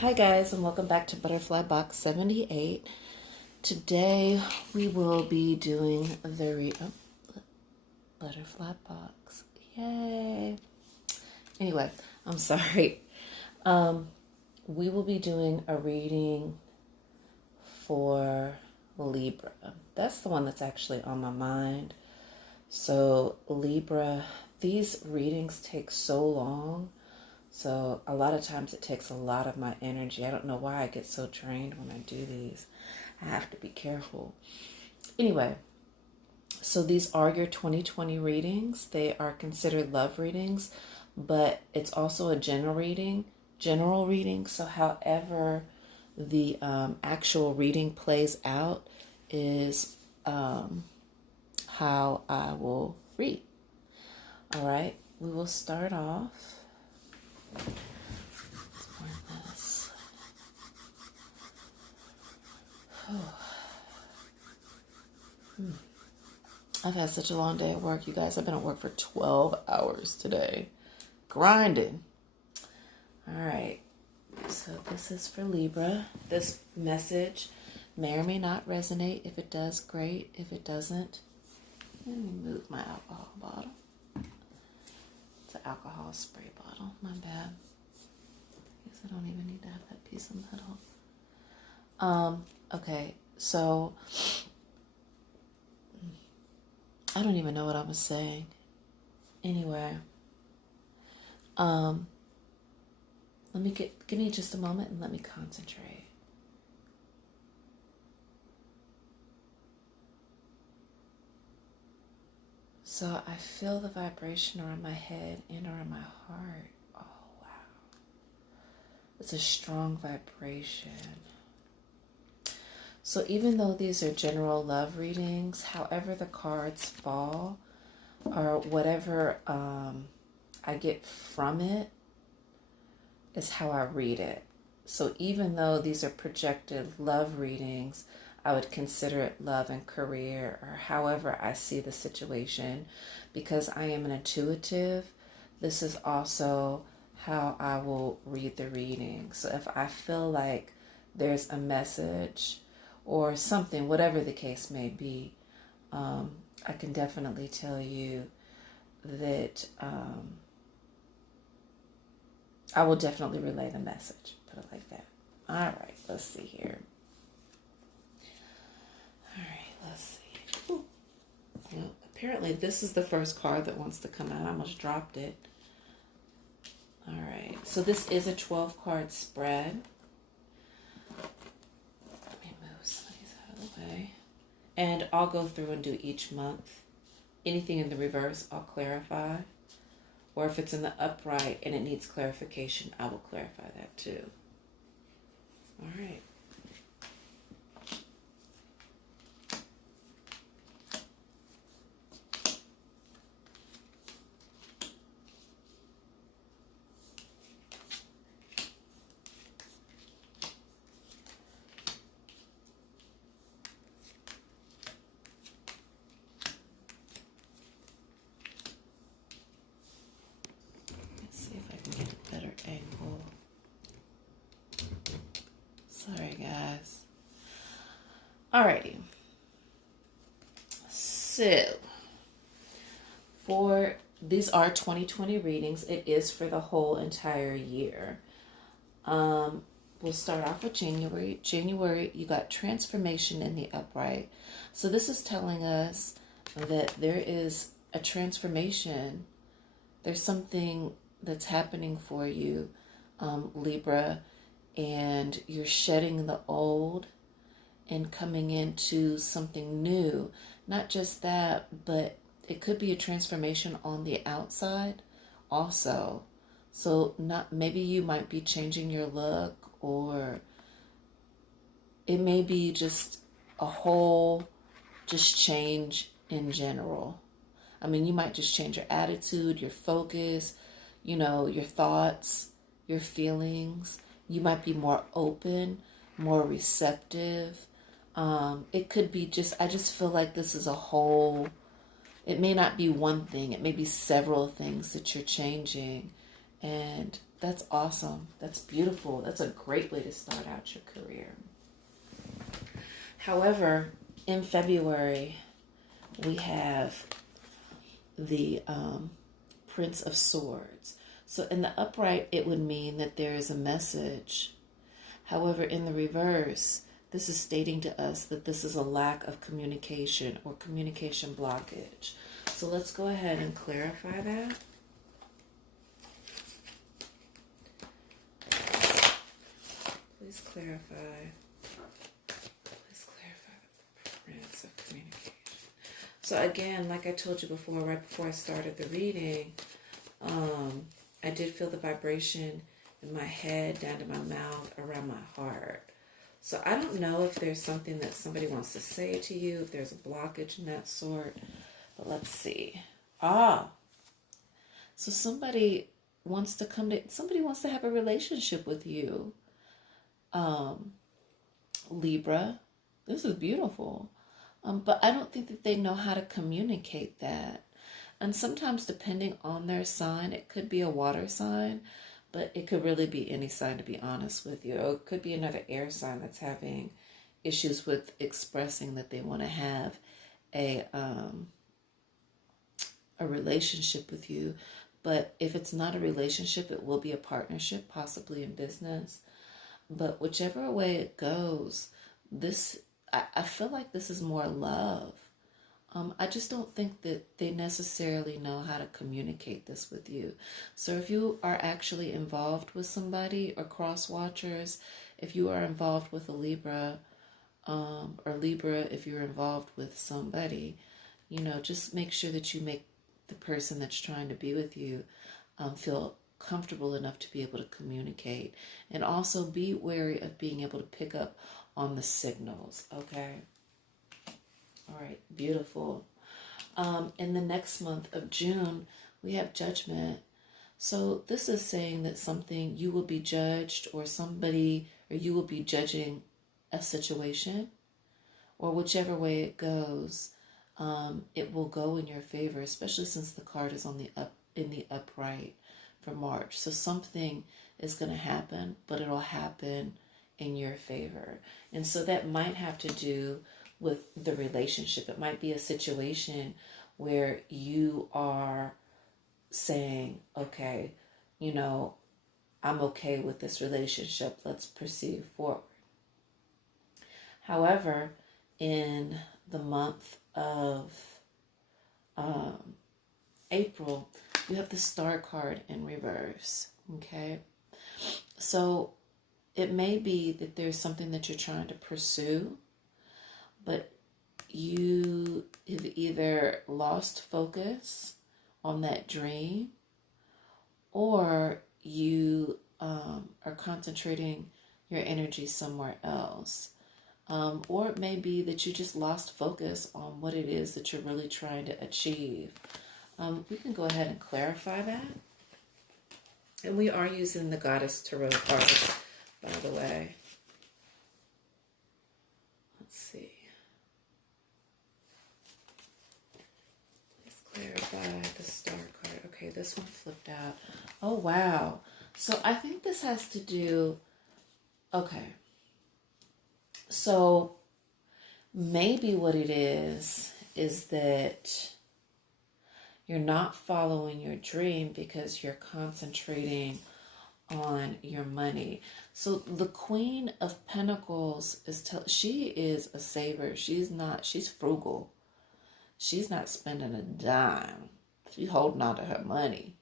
Hi guys, and welcome back to Butterfly Box 78. Today we will be doing the Butterfly Box. Yay! Anyway, I'm sorry. We will be doing a reading for Libra. That's the one that's actually on my mind. So Libra, these readings take so long. So a lot of times it takes a lot of my energy. I don't know why I get so drained when I do these. I have to be careful. Anyway, so these are your 2020 readings. They are considered love readings, but it's also a general reading. So however the actual reading plays out is how I will read. All right, we will start off. This. I've had such a long day at work, you guys. I've been at work for 12 hours today. Grinding. All right. So this is for Libra. This message may or may not resonate. If it does, great. If it doesn't, let me move my alcohol bottle. It's an alcohol spray bottle. My bad. I guess I don't even need to have that piece of metal. Okay, so I don't even know what I was saying. Anyway, give me just a moment and let me concentrate. So I feel the vibration around my head and around my heart. Oh, wow. It's a strong vibration. So even though these are general love readings, however the cards fall or whatever I get from it is how I read it. So even though these are projected love readings, I would consider it love and career or however I see the situation. Because I am an intuitive, this is also how I will read the reading. So if I feel like there's a message or something, whatever the case may be, I can definitely tell you that I will definitely relay the message. Put it like that. All right, let's see here. All right, let's see. Ooh. Well, apparently this is the first card that wants to come out. I almost dropped it. All right, so this is a 12-card spread. Way. And I'll go through and do each month. Anything in the reverse, I'll clarify. Or if it's in the upright and it needs clarification, I will clarify that too. All right. Angle. Sorry, guys. Alrighty. So, for these are 2020 readings. It is for the whole entire year. We'll start off with January. January, you got transformation in the upright. So this is telling us that there is a transformation. There's something that's happening for you, Libra, and you're shedding the old and coming into something new. Not just that, but it could be a transformation on the outside also. So maybe you might be changing your look, or it may be just a whole change in general. I mean, you might just change your attitude, your focus, your thoughts, your feelings. You might be more open, more receptive. It could be I just feel like this is a whole, it may not be one thing. It may be several things that you're changing. And That's awesome. That's beautiful. That's a great way to start out your career. However, in February, we have the Prince of Swords. So in the upright, it would mean that there is a message. However, in the reverse, this is stating to us that this is a lack of communication or communication blockage. So let's go ahead and clarify that. Please clarify. Please clarify the Prince of Communication. So again, like I told you before, right before I started the reading, I did feel the vibration in my head, down to my mouth, around my heart. So I don't know if there's something that somebody wants to say to you, if there's a blockage in that sort, but let's see. So somebody wants to have a relationship with you. Libra, this is beautiful. But I don't think that they know how to communicate that. And sometimes depending on their sign, it could be a water sign, but it could really be any sign, to be honest with you. Or it could be another air sign that's having issues with expressing that they want to have a relationship with you. But if it's not a relationship, it will be a partnership, possibly in business. But whichever way it goes, I feel like this is more love. I just don't think that they necessarily know how to communicate this with you. So if you are actually involved with somebody, or cross watchers, if you are involved with a Libra, or Libra, if you're involved with somebody, just make sure that you make the person that's trying to be with you feel comfortable enough to be able to communicate. And also be wary of being able to pick up on the signals, okay? All right, beautiful. In the next month of June, we have Judgment. So this is saying that you will be judged, or you will be judging a situation, or whichever way it goes, it will go in your favor, especially since the card is in the upright for March. So something is going to happen, but it'll happen in your favor. And so that might have to do with the relationship. It might be a situation where you are saying, okay, I'm okay with this relationship. Let's proceed forward. However, in the month of April, you have the Star card in reverse, okay? So it may be that there's something that you're trying to pursue, but you have either lost focus on that dream, or you are concentrating your energy somewhere else. Or it may be that you just lost focus on what it is that you're really trying to achieve. We can go ahead and clarify that. And we are using the Goddess Tarot card, by the way. Let's see. Let's clarify the Star card. Okay, this one flipped out. Oh, wow. So I think this has to do... Okay. So maybe what it is that you're not following your dream because you're concentrating on your money. So the Queen of Pentacles she is a saver. She's frugal. She's not spending a dime. She's holding on to her money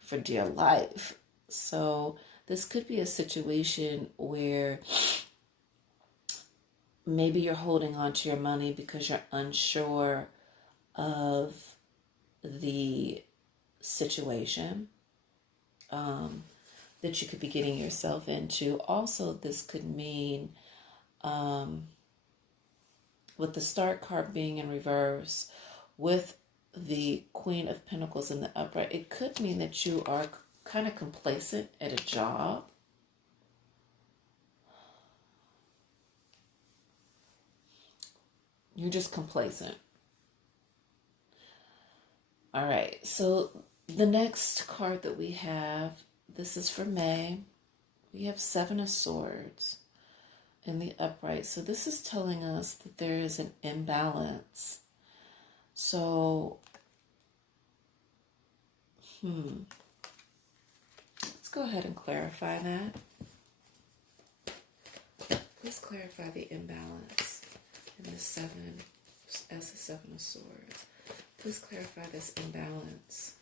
for dear life. So this could be a situation where maybe you're holding on to your money because you're unsure of the situation that you could be getting yourself into. Also, this could mean, with the Star card being in reverse, with the Queen of Pentacles in the upright, it could mean that you are kind of complacent at a job. You're just complacent. All right, so the next card that we have This is for May. We have Seven of Swords in the upright. So this is telling us that there is an imbalance. So, let's go ahead and clarify that. Let's clarify the imbalance in the Seven of Swords. Please clarify this imbalance.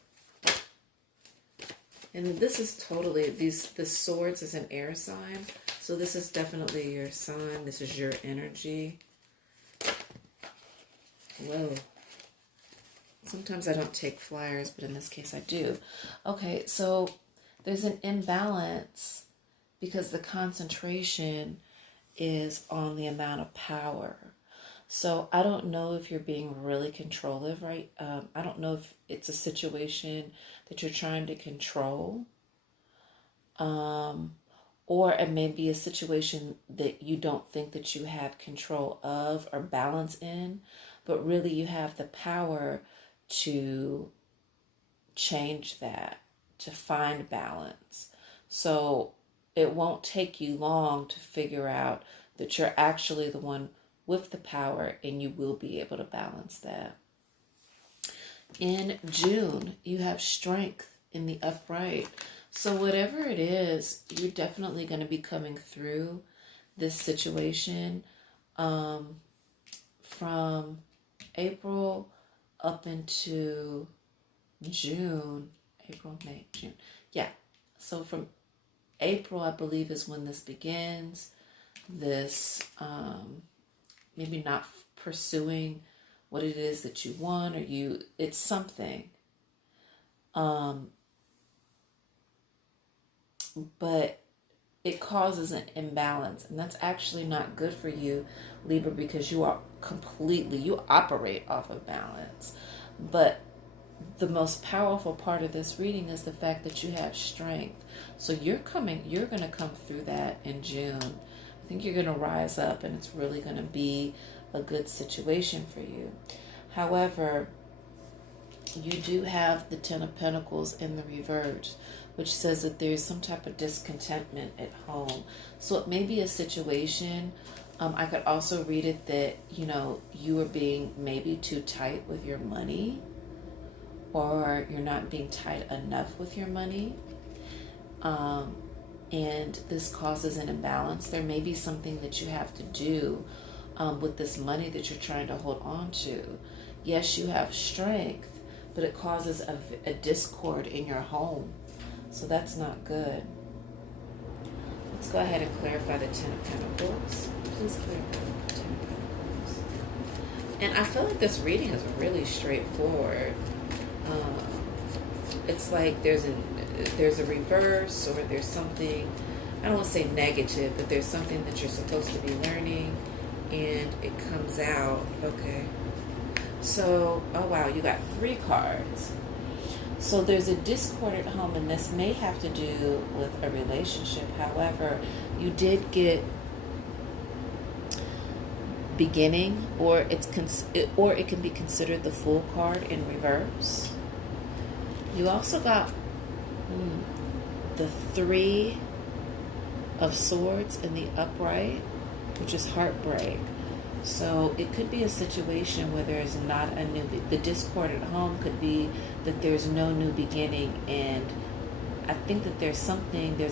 And this is totally, the swords is an air sign. So this is definitely your sign. This is your energy. Whoa. Sometimes I don't take flyers, but in this case I do. Okay, so there's an imbalance because the concentration is on the amount of power. So I don't know if you're being really controlling, right? I don't know if it's a situation that you're trying to control. Or it may be a situation that you don't think that you have control of or balance in, but really you have the power to change that, to find balance. So it won't take you long to figure out that you're actually the one with the power, and you will be able to balance that. In June, you have Strength in the upright. So whatever it is, you're definitely going to be coming through this situation from April up into June. April, May, June. Yeah. So from April, I believe, is when this begins. This maybe not pursuing what it is that you want, or it's something. But it causes an imbalance, and that's actually not good for you, Libra, because you operate off of balance. But the most powerful part of this reading is the fact that you have strength. So you're going to come through that in June. I think you're going to rise up, and it's really going to be a good situation for you. However, you do have the Ten of Pentacles in the reverse, which says that there's some type of discontentment at home. So it may be a situation. I could also read it that, you are being maybe too tight with your money, or you're not being tight enough with your money. And this causes an imbalance. There may be something that you have to do with this money that you're trying to hold on to. Yes, you have strength, but it causes a discord in your home. So that's not good. Let's go ahead and clarify the Ten of Pentacles. Please clarify the Ten of Pentacles. And I feel like this reading is really straightforward. It's like there's a reverse, or there's something, I don't want to say negative, but there's something that you're supposed to be learning, and it comes out. Okay. So, oh wow, you got 3 cards. So there's a discord at home, and this may have to do with a relationship. However, you did get beginning, or it can be considered the Fool card in reverse. You also got the 3 of Swords in the upright, which is heartbreak. So it could be a situation where there's not the discord at home could be that there's no new beginning, and I think that there's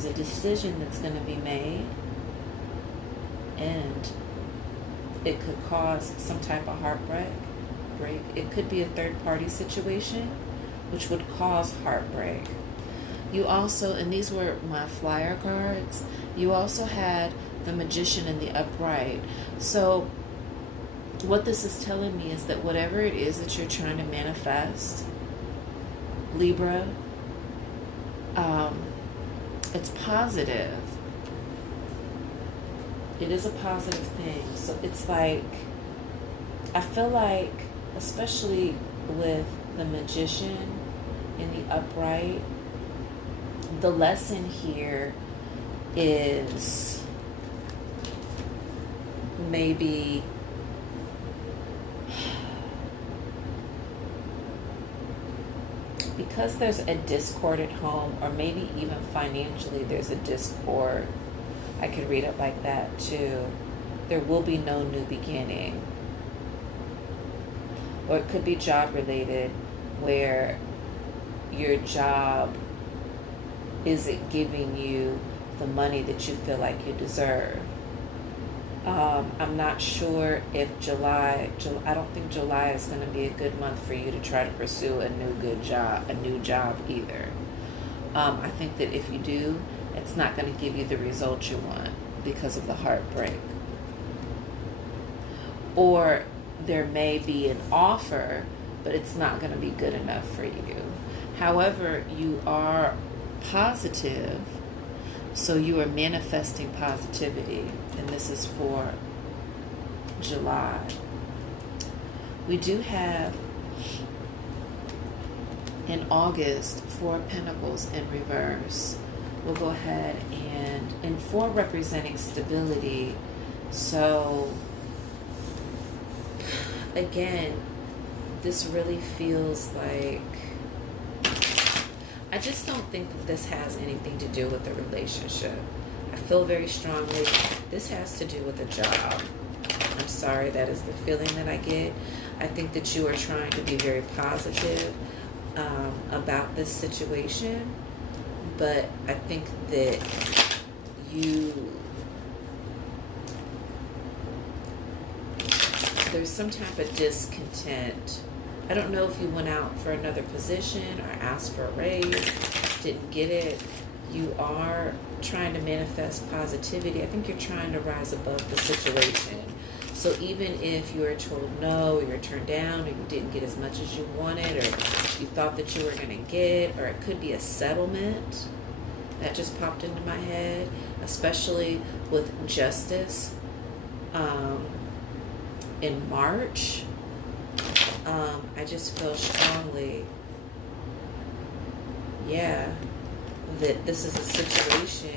a decision that's going to be made, and it could cause some type of heartbreak. It could be a third-party situation, which would cause heartbreak. You also, and these were my flyer cards, you also had the Magician in the upright. So what this is telling me is that whatever it is that you're trying to manifest, Libra, it's positive. It is a positive thing. So it's like, I feel like, especially with the Magician in the upright, the lesson here is maybe be because there's a discord at home, or maybe even financially there's a discord, I could read it like that too. There will be no new beginning. Or it could be job related, where your job isn't giving you the money that you feel like you deserve. I'm not sure if I don't think July is going to be a good month for you to try to pursue a new job either. I think that if you do, it's not going to give you the result you want because of the heartbreak. Or there may be an offer, but it's not going to be good enough for you. However, you are positive, so you are manifesting positivity, and this is for July. We do have in August 4 Pentacles in reverse. We'll go ahead and 4 representing stability. So again, this really feels like, I just don't think that this has anything to do with the relationship. I feel very strongly this has to do with a job. I'm sorry, that is the feeling that I get. I think that you are trying to be very positive about this situation, but I think that there's some type of discontent. I don't know if you went out for another position or asked for a raise, didn't get it. You are trying to manifest positivity. I think you're trying to rise above the situation. So even if you were told no, or you're turned down, or you didn't get as much as you wanted, or you thought that you were going to get, or it could be a settlement that just popped into my head, especially with justice in March. I just feel strongly, that this is a situation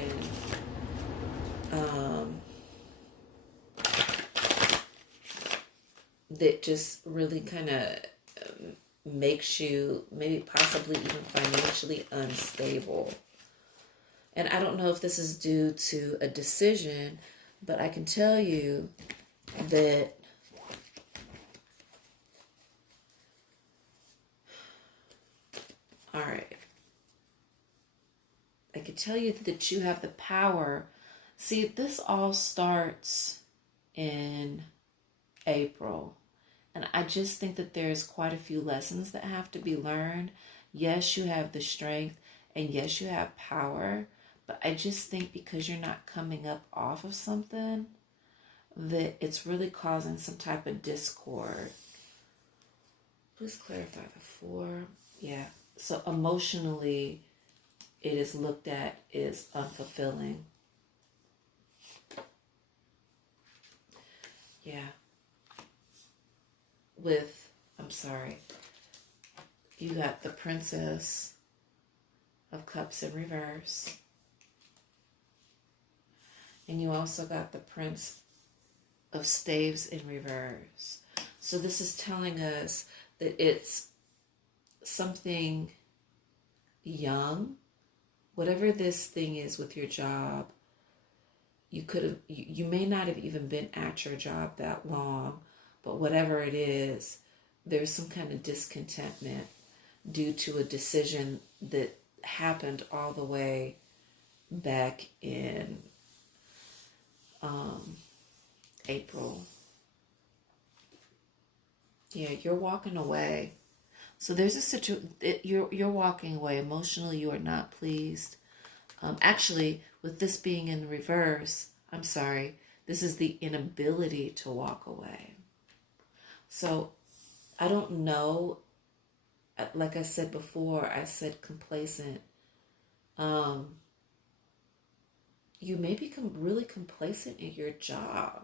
that just really kind of makes you maybe possibly even financially unstable. And I don't know if this is due to a decision, but I can tell you that all right. I could tell you that you have the power. See, this all starts in April. And I just think that there's quite a few lessons that have to be learned. Yes, you have the strength, and yes, you have power. But I just think because you're not coming up off of something, that it's really causing some type of discord. Please clarify the 4. Yeah. So emotionally, it is looked at as unfulfilling. Yeah. You got the Princess of Cups in reverse. And you also got the Prince of Staves in reverse. So this is telling us that it's something young. Whatever this thing is with your job, you may not have even been at your job that long, but whatever it is, there's some kind of discontentment due to a decision that happened all the way back in April. Yeah, you're walking away. So there's a situation, you're walking away. Emotionally, you are not pleased. Actually, with this being in reverse, I'm sorry, this is the inability to walk away. So I don't know, like I said before, I said complacent. You may become really complacent in your job.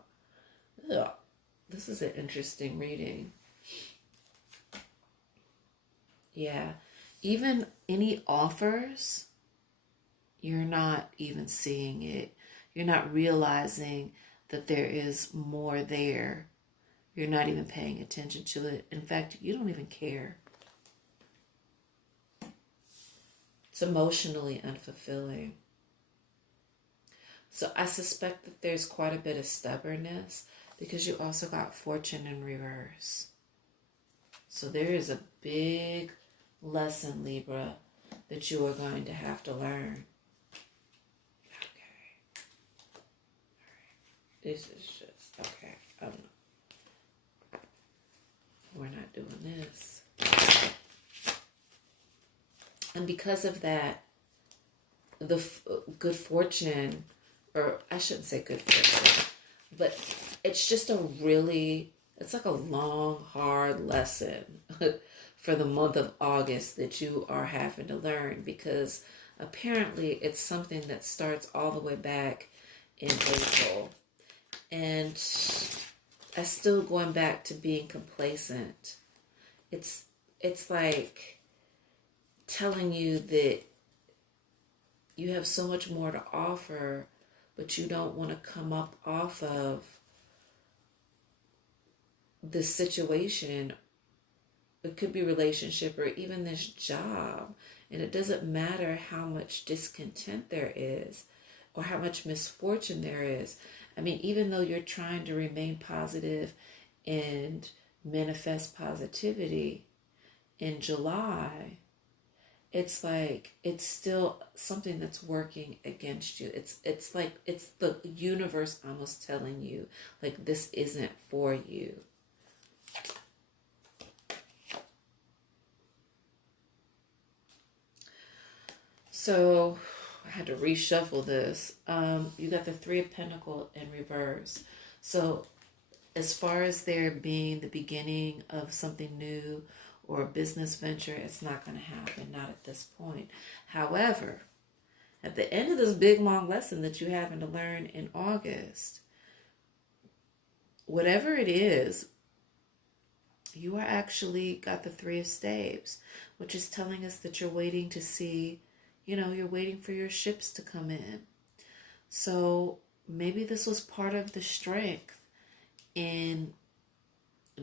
Ugh, this is an interesting reading. Yeah, even any offers, you're not even seeing it. You're not realizing that there is more there. You're not even paying attention to it. In fact, you don't even care. It's emotionally unfulfilling. So I suspect that there's quite a bit of stubbornness because you also got fortune in reverse. So there is a big lesson, Libra, that you are going to have to learn. Okay. All right. This is just, okay. We're not doing this. And because of that, the good fortune, or I shouldn't say good fortune, but it's just it's like a long, hard lesson for the month of August that you are having to learn, because apparently it's something that starts all the way back in April. And I'm still going back to being complacent. It's like telling you that you have so much more to offer, but you don't want to come up off of this situation. It could be relationship or even this job. And it doesn't matter how much discontent there is or how much misfortune there is. I mean, even though you're trying to remain positive and manifest positivity in July, it's like it's still something that's working against you. It's like it's the universe almost telling you like this isn't for you. So I had to reshuffle this. You got the Three of Pentacles in reverse. So as far as there being the beginning of something new or a business venture, it's not going to happen, not at this point. However, at the end of this big long lesson that you're having to learn in August, whatever it is, you are actually got the Three of Staves, which is telling us that you're waiting to see, you're waiting for your ships to come in. So maybe this was part of the strength in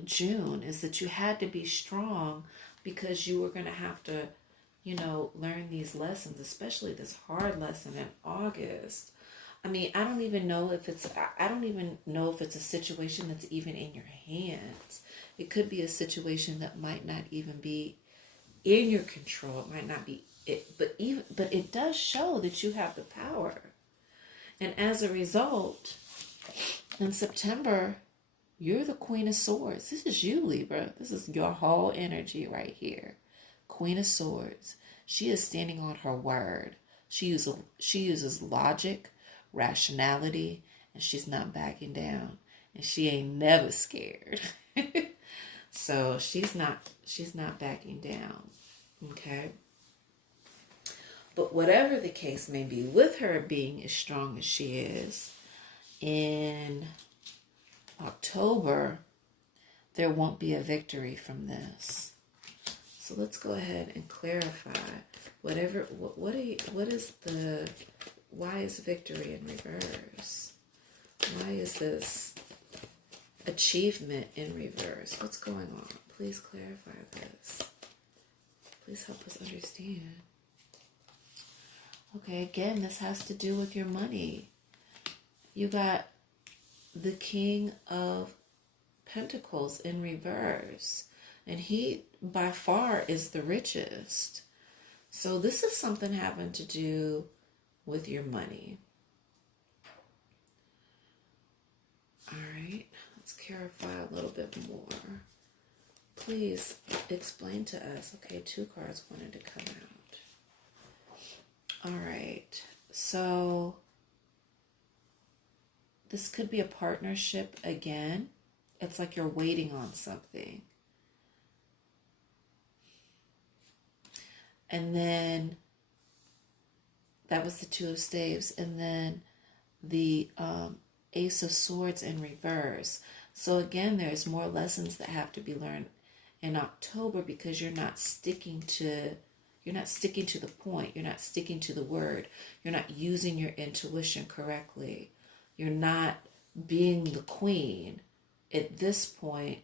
June, is that you had to be strong because you were going to have to, learn these lessons, especially this hard lesson in August. I mean, I don't even know if it's a situation that's even in your hands. It could be a situation that might not even be in your control. It might not be it, but it does show that you have the power. And as a result, in September, you're the Queen of Swords. This is you, Libra. This is your whole energy right here. Queen of Swords. She is standing on her word. She uses logic, rationality, and she's not backing down. And she ain't never scared. So she's not backing down. Okay? But whatever the case may be, with her being as strong as she is, in October, there won't be a victory from this. So let's go ahead and clarify why is victory in reverse? Why is this achievement in reverse? What's going on? Please clarify this. Please help us understand. Okay, again, this has to do with your money. You got the King of Pentacles in reverse, and he by far is the richest. So this is something having to do with your money. All right, let's clarify a little bit more. Please explain to us. Okay, 2 cards wanted to come out. All right, so this could be a partnership again. It's like you're waiting on something. And then that was the Two of Staves. And then the Ace of Swords in reverse. So again, there's more lessons that have to be learned in October because you're not sticking to the point. You're not sticking to the word. You're not using your intuition correctly. You're not being the queen. At this point,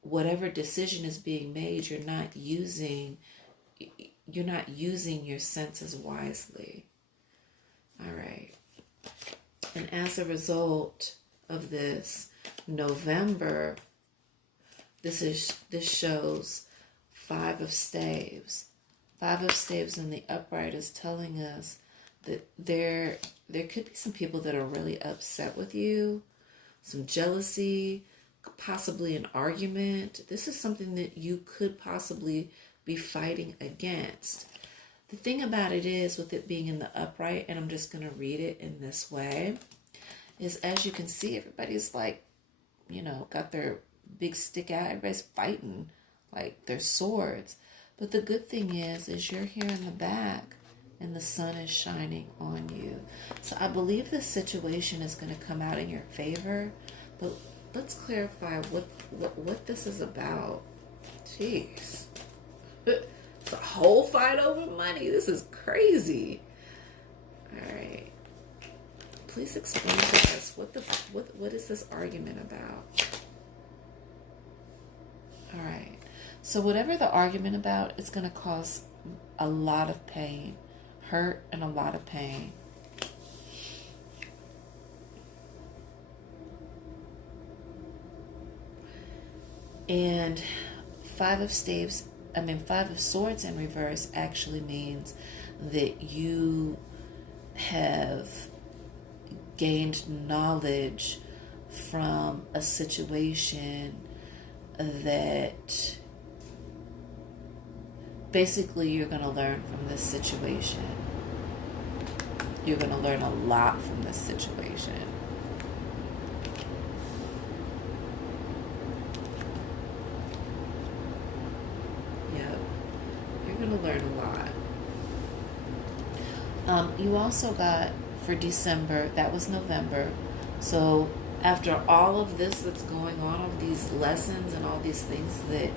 whatever decision is being made, you're not using you're not using your senses wisely. All right. And as a result of this, November, this shows 5 of staves. 5 of staves in the upright is telling us that there could be some people that are really upset with you, some jealousy, possibly an argument. This is something that you could possibly be fighting against. The thing about it is, with it being in the upright, and I'm just going to read it in this way, is as you can see, everybody's like, got their big stick out. Everybody's fighting like their swords. But the good thing is you're here in the back and the sun is shining on you. So I believe this situation is going to come out in your favor. But let's clarify what this is about. Jeez. It's a whole fight over money. This is crazy. All right. Please explain to us what is this argument about? All right. So whatever the argument about, it's going to cause a lot of pain, hurt, and a lot of pain. And 5 of swords in reverse actually means that you have gained knowledge from a situation that basically you're going to learn from this situation. You're going to learn a lot from this situation. Yep. You're going to learn a lot. You also got, for December, that was November. So after all of this that's going on, all these lessons and all these things that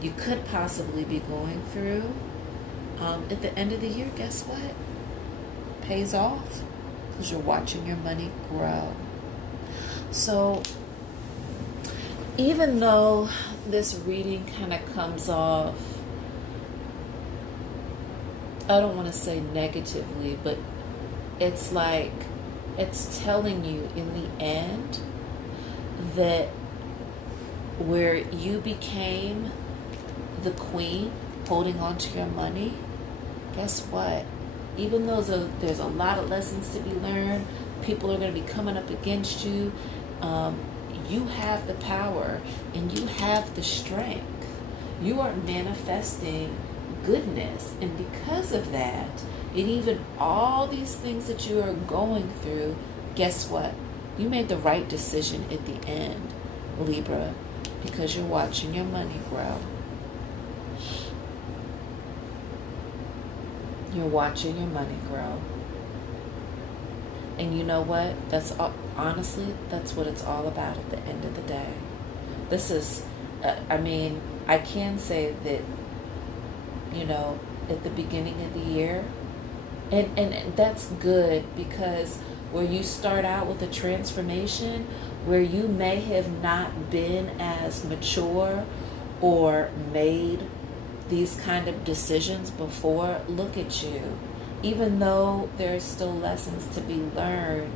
you could possibly be going through, at the end of the year, guess what? Pays off, because you're watching your money grow. So even though this reading kind of comes off, I don't want to say negatively, but it's like it's telling you in the end that where you became the queen holding on to your money, guess what? Even though there's a lot of lessons to be learned, people are going to be coming up against you, you have the power and you have the strength. You are manifesting goodness. And because of that, and even all these things that you are going through, guess what? You made the right decision at the end, Libra, because you're watching your money grow. You're watching your money grow. And you know what? Honestly, that's what it's all about at the end of the day. This is, I can say that, at the beginning of the year, and that's good, because where you start out with a transformation, where you may have not been as mature or made these kind of decisions before, look at you. Even though there's still lessons to be learned,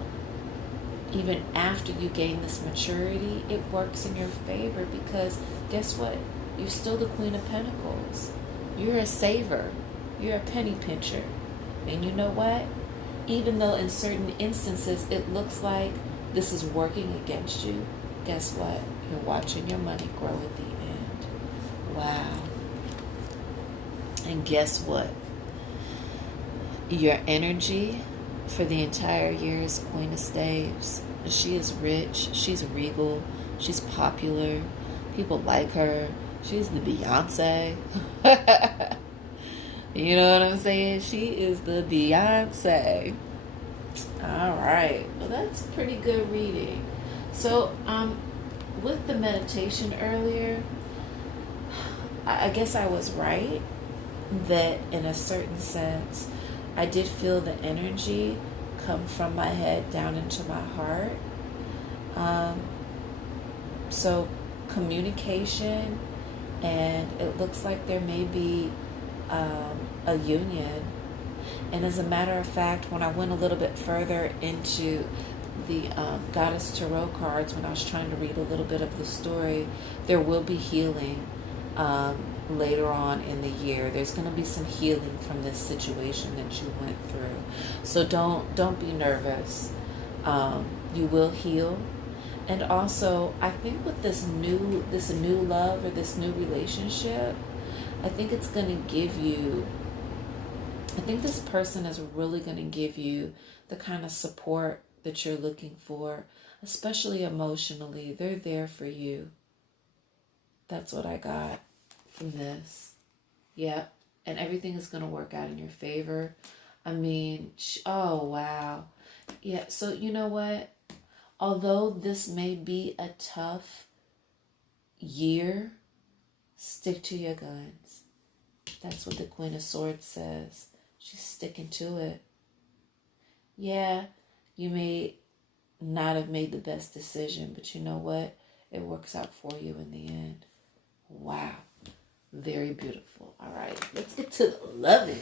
even after you gain this maturity, it works in your favor, because guess what? You're still the Queen of Pentacles. You're a saver. You're a penny pincher. And you know what? Even though in certain instances it looks like this is working against you, guess what? You're watching your money grow at the end. Wow. And guess what? Your energy for the entire year is Queen of Staves. She is rich. She's regal. She's popular. People like her. She's the Beyonce. You know what I'm saying? She is the Beyonce. All right. Well, that's a pretty good reading. So, with the meditation earlier, I guess I was right that in a certain sense, I did feel the energy come from my head down into my heart. So communication, and it looks like there may be a union. And as a matter of fact, when I went a little bit further into the Goddess Tarot cards, when I was trying to read a little bit of the story, there will be healing later on in the year. There's going to be some healing from this situation that you went through. So don't be nervous. You will heal. And also, I think with this new love or this new relationship, I think it's going to give you, I think this person is really going to give you the kind of support that you're looking for, especially emotionally. They're there for you. That's what I got from this. Yep. And everything is going to work out in your favor. I mean, oh, wow. Yeah. So you know what? Although this may be a tough year, stick to your guns. That's what the Queen of Swords says. She's sticking to it. Yeah, you may not have made the best decision, but you know what? It works out for you in the end. Wow. Very beautiful. All right, let's get to the loving.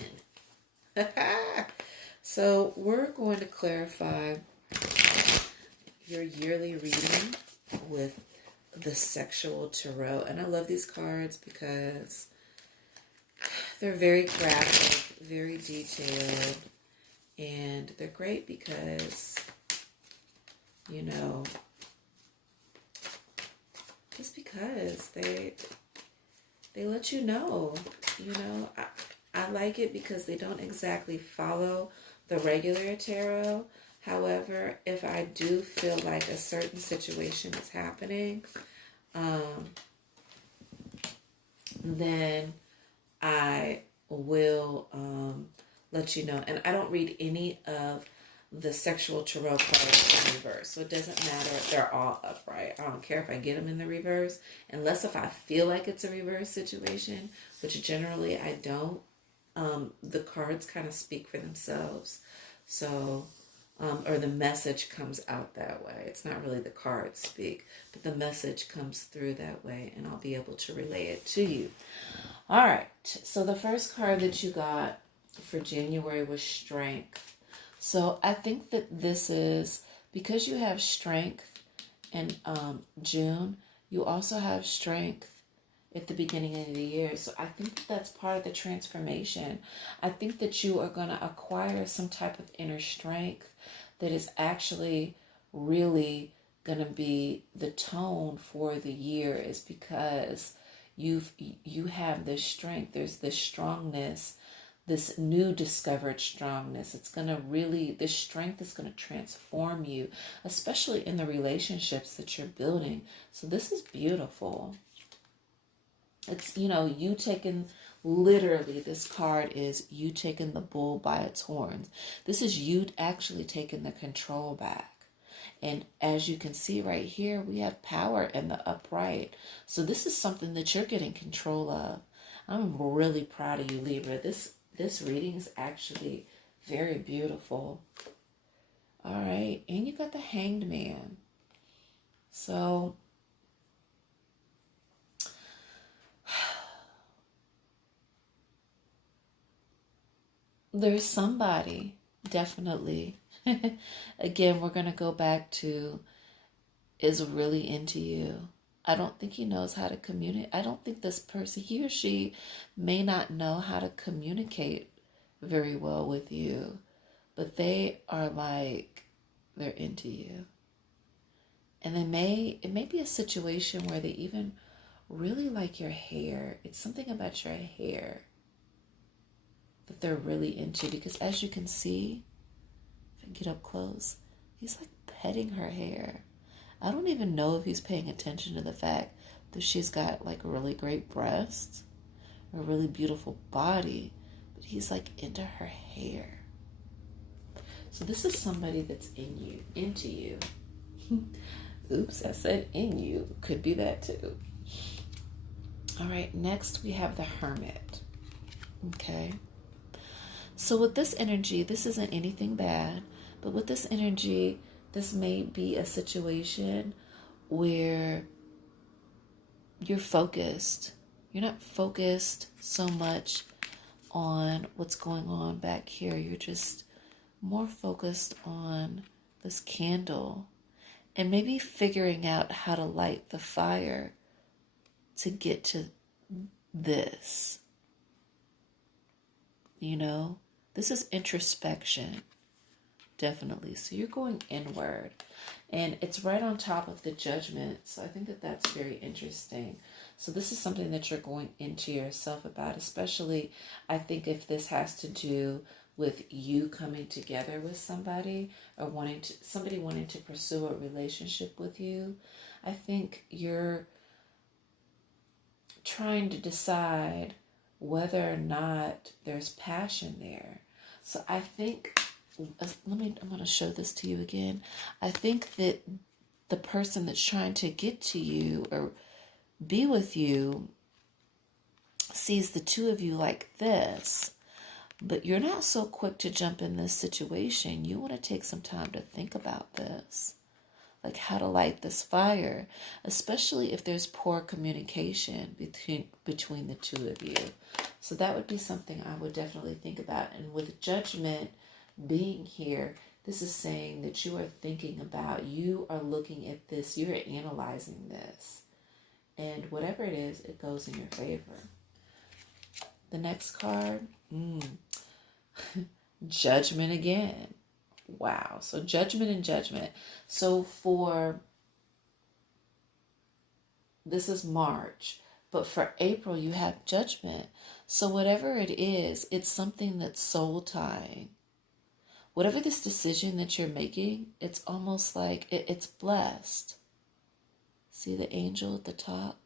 So we're going to clarify your yearly reading with the Sexual Tarot. And I love these cards because they're very graphic, very detailed, and they're great because, you know, just because they let you know, I like it because they don't exactly follow the regular tarot. However, if I do feel like a certain situation is happening, then I will let you know. And I don't read any of the Sexual Tarot cards in reverse. So it doesn't matter. They're all upright. I don't care if I get them in the reverse. Unless if I feel like it's a reverse situation, which generally I don't. The cards kind of speak for themselves. So, or the message comes out that way. It's not really the cards speak, but the message comes through that way, and I'll be able to relay it to you. All right. So the first card that you got for January was Strength. So I think that this is, because you have Strength in June, you also have Strength at the beginning of the year. So I think that that's part of the transformation. I think that you are going to acquire some type of inner strength that is actually really going to be the tone for the year, is because you have this strength. There's this strongness, this new discovered strongness. It's going to really, this strength is going to transform you, especially in the relationships that you're building. So this is beautiful. It's, you taking, literally, this card is you taking the bull by its horns. This is you actually taking the control back. And as you can see right here, we have power in the upright. So this is something that you're getting control of. I'm really proud of you, Libra. This reading is actually very beautiful. All right. And you got the Hanged Man. So there's somebody, definitely. Again, we're going to go back to, is really into you. I don't think he knows how to communicate. I don't think this person, he or she, may not know how to communicate very well with you. But they are like, they're into you. And it may be a situation where they even really like your hair. It's something about your hair that they're really into, because as you can see, if I can get up close, he's like petting her hair. I don't even know if he's paying attention to the fact that she's got like really great breasts, a really beautiful body, but he's like into her hair. So this is somebody that's into you. Oops, I said in you. Could be that too. All right, next we have the Hermit. Okay. So with this energy, this isn't anything bad, but with this energy, this may be a situation where you're focused. You're not focused so much on what's going on back here. You're just more focused on this candle and maybe figuring out how to light the fire to get to this. You know, this is introspection, definitely. So you're going inward, and it's right on top of the Judgment. So I think that that's very interesting. So this is something that you're going into yourself about, especially I think if this has to do with you coming together with somebody or somebody wanting to pursue a relationship with you. I think you're trying to decide whether or not there's passion there. So I think, I'm going to show this to you again. I think that the person that's trying to get to you or be with you sees the two of you like this, but you're not so quick to jump in this situation. You want to take some time to think about this, like how to light this fire, especially if there's poor communication between the two of you. So that would be something I would definitely think about. And with Judgment being here, this is saying that you are thinking about, you are looking at this, you're analyzing this. And whatever it is, it goes in your favor. The next card, Judgment again. Wow. So Judgment and Judgment. So this is March, but for April you have Judgment. So whatever it is, it's something that's soul tying. Whatever this decision that you're making, it's almost like it's blessed. See the angel at the top?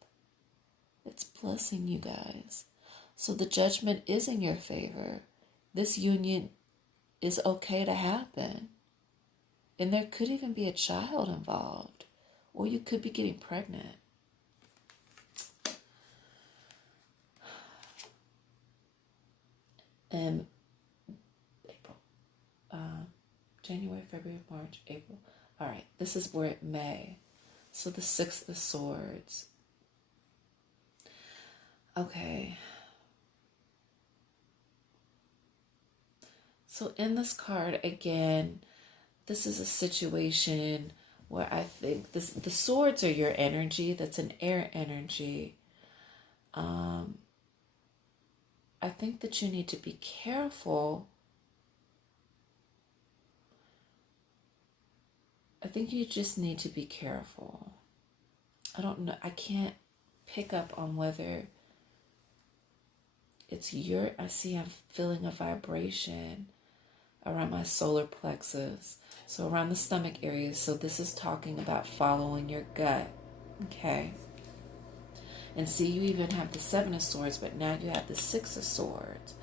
It's blessing you guys. So the Judgment is in your favor. This union is okay to happen. And there could even be a child involved. Or you could be getting pregnant. And April. January, February, March, April. All right, this is where it may. So the Six of Swords. Okay. So in this card, again, this is a situation where I think the swords are your energy. That's an air energy. I think that you need to be careful. I think you just need to be careful. I don't know. I can't pick up on whether it's I'm feeling a vibration around my solar plexus. So around the stomach area. So this is talking about following your gut. Okay. And see, you even have the Seven of Swords, but now you have the Six of Swords.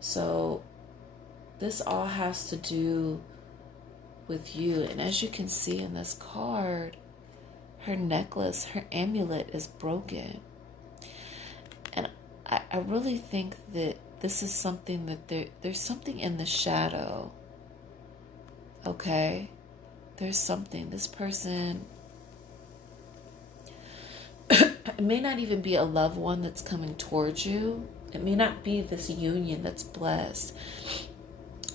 So this all has to do with you. And as you can see in this card, her necklace, her amulet is broken. And I really think that this is something that there's something in the shadow. Okay? There's something. This person, it may not even be a loved one that's coming towards you. It may not be this union that's blessed.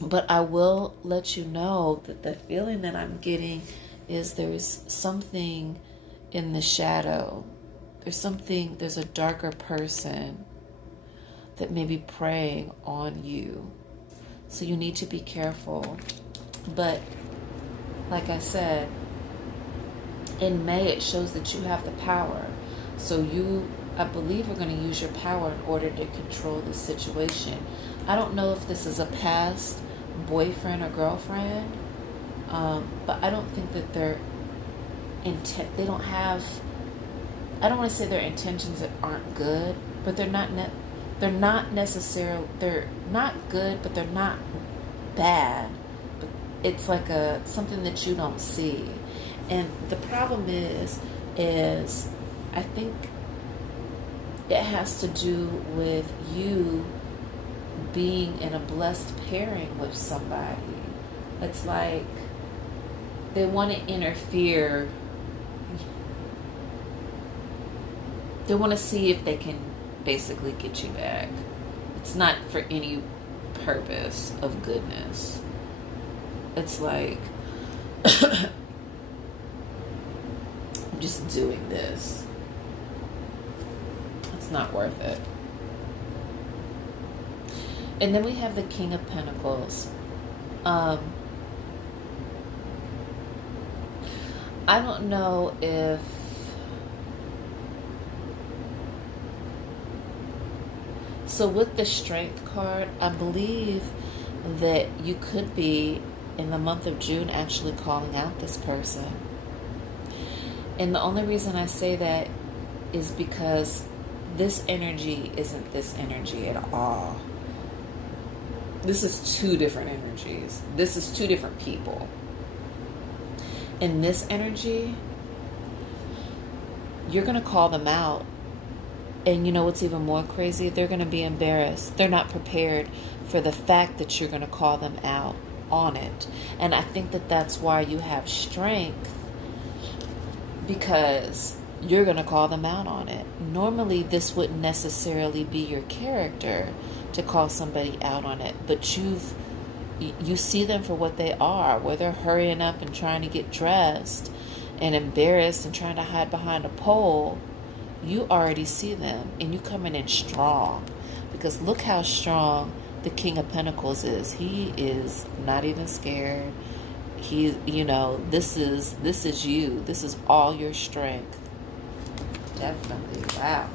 But I will let you know that the feeling that I'm getting is there's something in the shadow. There's a darker person that may be preying on you. So you need to be careful. But like I said, in May it shows that you have the power. So I believe, are going to use your power in order to control the situation. I don't know if this is a past boyfriend or girlfriend, but I don't think that they don't have, I don't want to say their intentions aren't good, but they're not good, but they're not bad. But it's like something that you don't see. And the problem is I think it has to do with you being in a blessed pairing with somebody. It's like they want to interfere. They want to see if they can basically get you back. It's not for any purpose of goodness. It's like, I'm just doing this. It's not worth it. And then we have the King of Pentacles. I don't know if so with the Strength card, I believe that you could be in the month of June actually calling out this person. And the only reason I say that is because this energy isn't this energy at all. This is two different energies. This is two different people. In this energy, you're going to call them out. And you know what's even more crazy? They're going to be embarrassed. They're not prepared for the fact that you're going to call them out on it. And I think that that's why you have Strength, because you're going to call them out on it. Normally, this wouldn't necessarily be your character to call somebody out on it, but you see them for what they are, where they're hurrying up and trying to get dressed and embarrassed and trying to hide behind a pole. You already see them, and you coming in strong, because look how strong the King of Pentacles is. He is not even scared. He, this is you. This is all your strength. Definitely. Wow.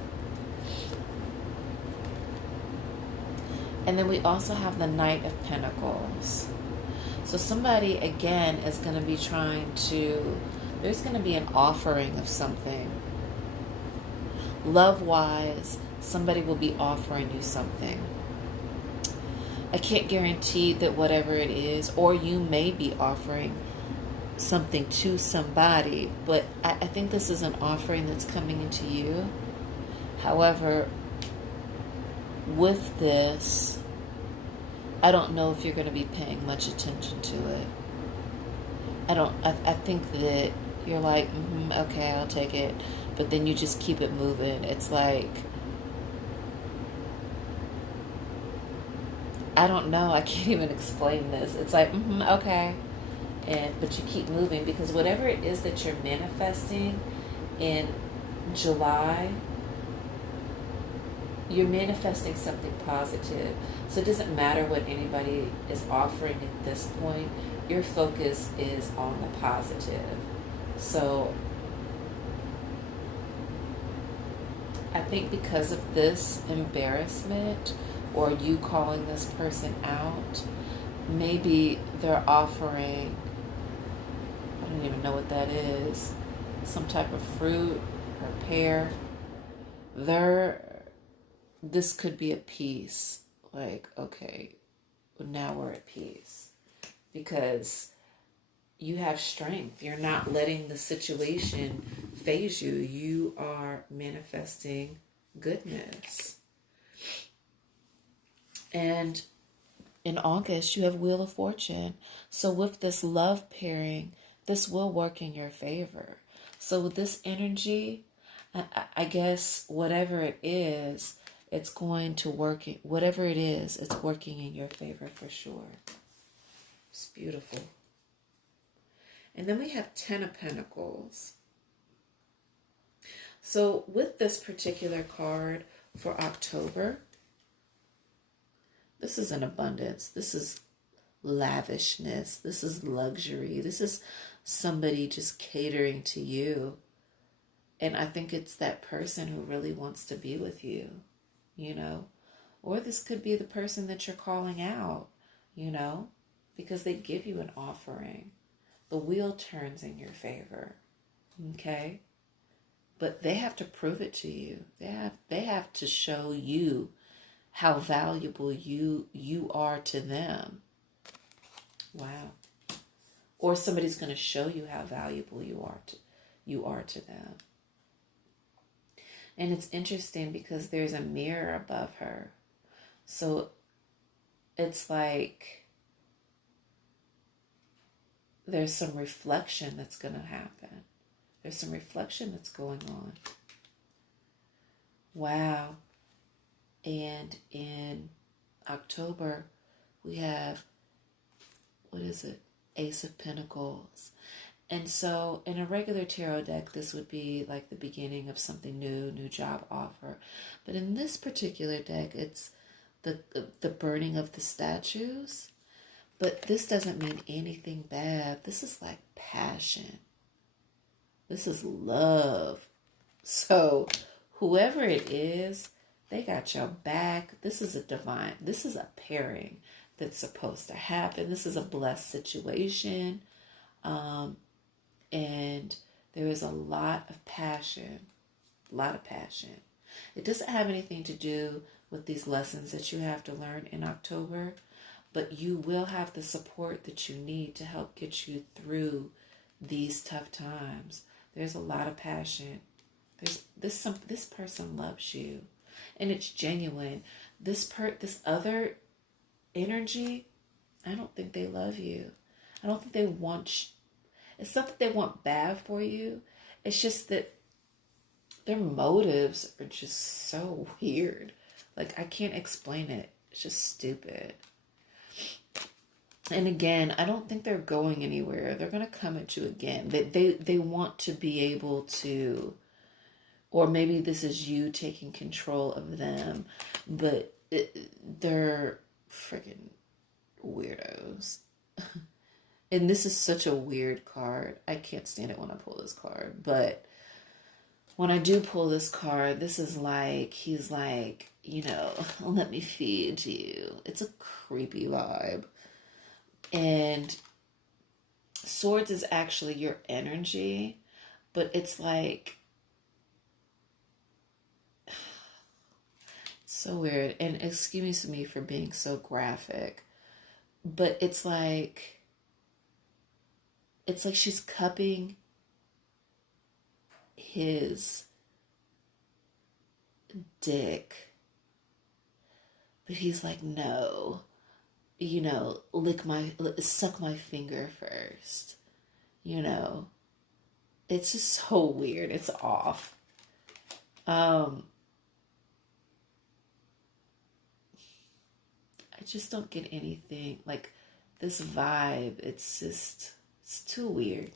And then we also have the Knight of Pentacles. So somebody, again, is going to be there's going to be an offering of something. Love-wise, somebody will be offering you something. I can't guarantee that whatever it is, or you may be offering something to somebody, but I think this is an offering that's coming into you. However, with this, I don't know if you're going to be paying much attention to it. I think that you're like, okay, I'll take it. But then you just keep it moving. It's like, I don't know. I can't even explain this. It's like, okay. But you keep moving, because whatever it is that you're manifesting in July, you're manifesting something positive. So it doesn't matter what anybody is offering at this point. Your focus is on the positive. So I think because of this embarrassment, or you calling this person out, maybe they're offering, I don't even know what that is, some type of fruit or pear. This could be a peace. Like, okay, well, now we're at peace. Because you have strength. You're not letting the situation phase you. You are manifesting goodness. And in August, you have Wheel of Fortune. So with this love pairing, this will work in your favor. So with this energy, I guess whatever it is, it's going to work. Whatever it is, it's working in your favor for sure. It's beautiful. And then we have 10 of Pentacles. So with this particular card for October, this is an abundance. This is lavishness. This is luxury. This is somebody just catering to you. And I think it's that person who really wants to be with you, Or this could be the person that you're calling out, because they give you an offering. The wheel turns in your favor, okay? But they have to prove it to you. They have to show you how valuable you are to them. Wow. Or somebody's going to show you how valuable you are to them. And it's interesting because there's a mirror above her. So it's like there's some reflection that's going to happen. There's some reflection that's going on. Wow. And in October, we have, what is it? Ace of Pentacles. And so in a regular tarot deck, this would be like the beginning of something new job offer. But in this particular deck, it's the burning of the statues. But this doesn't mean anything bad. This is like passion. This is love. So whoever it is, they got your back. This is a pairing that's supposed to happen. This is a blessed situation. And there is a lot of passion. It doesn't have anything to do with these lessons that you have to learn in October, but you will have the support that you need to help get you through these tough times. There's a lot of passion. This person loves you, and it's genuine. This other energy, I don't think they love you. I don't think they want. It's not that they want bad for you. It's just that their motives are just so weird. Like, I can't explain it. It's just stupid. And again, I don't think they're going anywhere. They're going to come at you again. They want to be able to, or maybe this is you taking control of them, but they're freaking weirdos. And this is such a weird card. I can't stand it when I pull this card. But when I do pull this card, this is like, he's like, let me feed you. It's a creepy vibe. And Swords is actually your energy, but it's like, so weird. And excuse me for being so graphic, but it's like she's cupping his dick, but he's like, no, suck my finger first. It's just so weird. It's off. I just don't get anything like this vibe. It's too weird.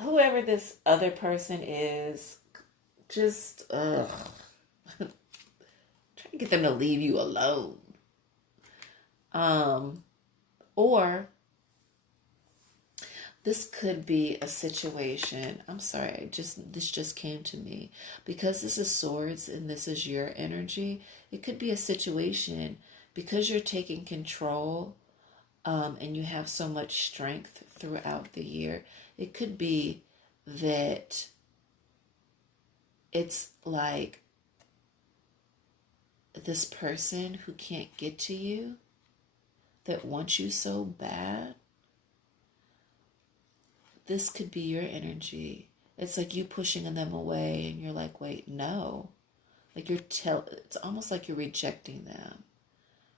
Whoever this other person is, just try to get them to leave you alone. Or this could be a situation. I'm sorry, this just came to me. Because this is Swords and this is your energy, it could be a situation because you're taking control, and you have so much strength throughout the year. It could be that it's like this person who can't get to you, that wants you so bad. This could be your energy. It's like you pushing them away and you're like, wait, no. Like it's almost like you're rejecting them.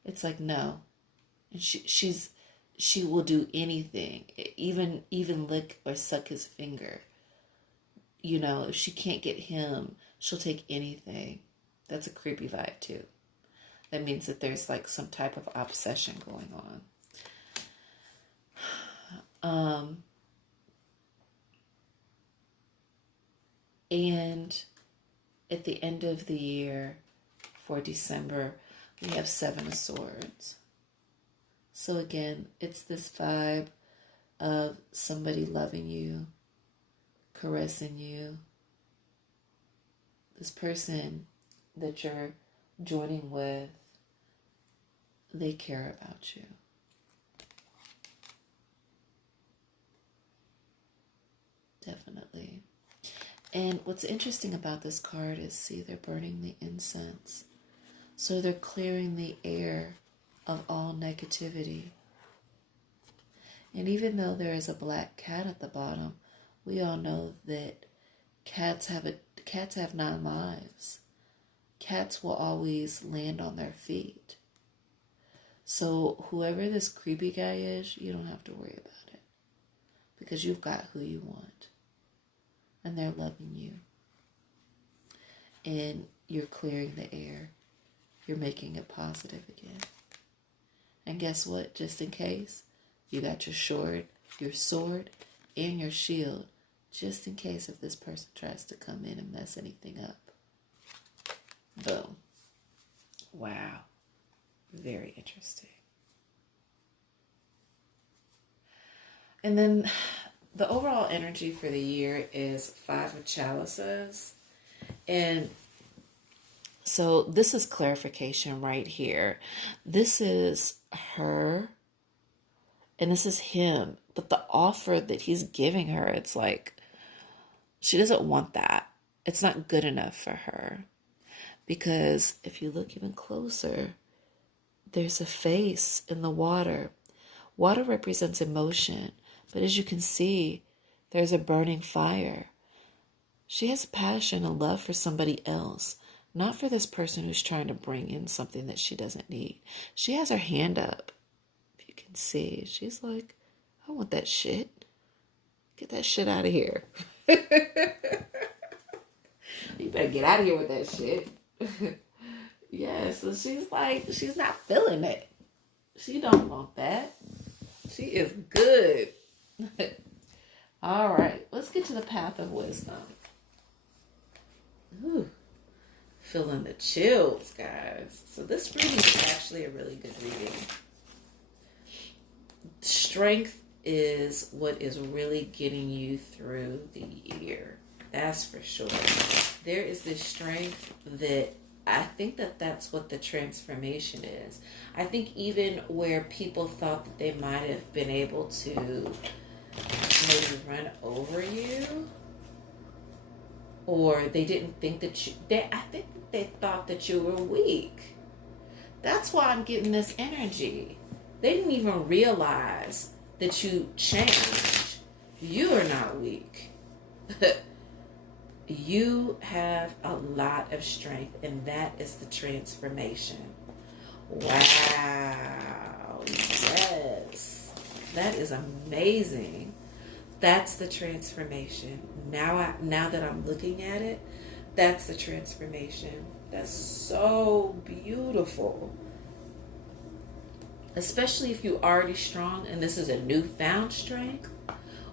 It's like, no. And she will do anything, even lick or suck his finger. If she can't get him, she'll take anything. That's a creepy vibe too. That means that there's like some type of obsession going on. And at the end of the year, for December, we have 7 of Swords. So again, it's this vibe of somebody loving you, caressing you. This person that you're joining with, they care about you. Definitely. And what's interesting about this card is, see, they're burning the incense. So they're clearing the air of all negativity. And even though there is a black cat at the bottom, we all know that cats have 9 lives. Cats will always land on their feet. So whoever this creepy guy is, you don't have to worry about it, because you've got who you want, and they're loving you. And you're clearing the air. You're making it positive again. And guess what? Just in case, you got your sword, and your shield, just in case if this person tries to come in and mess anything up. Boom. Wow. Very interesting. And then the overall energy for the year is 5 of Chalices. And so this is clarification right here. This is her and this is him. But the offer that he's giving her, it's like she doesn't want that. It's not good enough for her. Because if you look even closer, there's a face in the water. Water represents emotion. But as you can see, there's a burning fire. She has a passion, a love for somebody else, not for this person who's trying to bring in something that she doesn't need. She has her hand up. If you can see, she's like, I want that shit. Get that shit out of here. You better get out of here with that shit. Yeah, so she's like, she's not feeling it. She don't want that. She is good. All right, let's get to the path of wisdom. Ooh, feeling the chills, guys. So this reading is actually a really good reading. Strength is what is really getting you through the year. That's for sure. There is this strength that I think that's what the transformation is. I think even where people thought that they might have been able to maybe run over you, or they didn't think that I think they thought that you were weak. That's why I'm getting this energy. They didn't even realize that you changed. You are not weak. You have a lot of strength, and that is the transformation. Wow. Yes. That is amazing. That's the transformation. Now that I'm looking at it, that's the transformation. That's so beautiful. Especially if you're already strong and this is a newfound strength,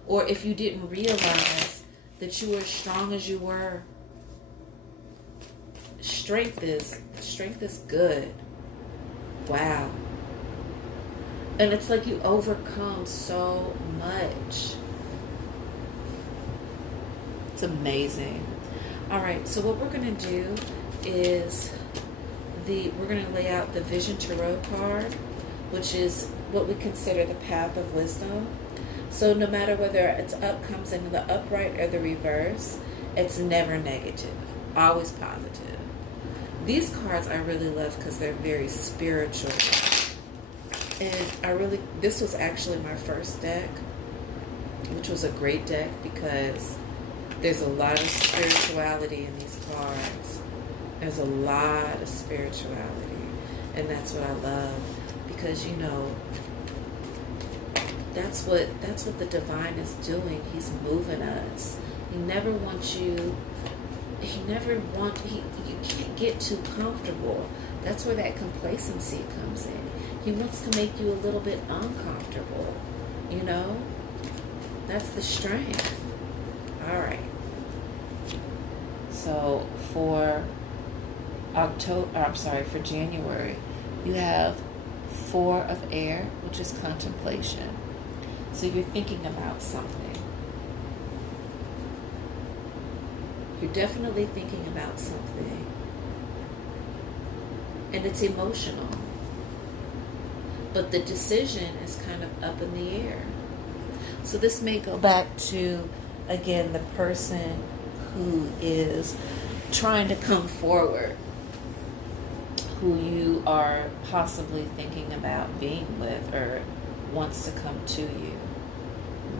or if you didn't realize that you were as strong as you were. Strength is good. Wow. And it's like you overcome so much. It's amazing. All right, so what we're going to do is we're going to lay out the Vision Tarot card, which is what we consider the path of wisdom. So no matter whether it's comes in the upright or the reverse, it's never negative, always positive. These cards I really love because they're very spiritual. And this was actually my first deck, which was a great deck because there's a lot of spirituality in these cards. There's a lot of spirituality. And that's what I love. Because, that's what the divine is doing. He's moving us. He never wants you, you can't get too comfortable. That's where that complacency comes in. He wants to make you a little bit uncomfortable, That's the strength. All right. So for for January, you have 4 of air, which is contemplation. So you're thinking about something. You're definitely thinking about something. And it's emotional. But the decision is kind of up in the air. So this may go back to, again, the person who is trying to come forward, who you are possibly thinking about being with or wants to come to you.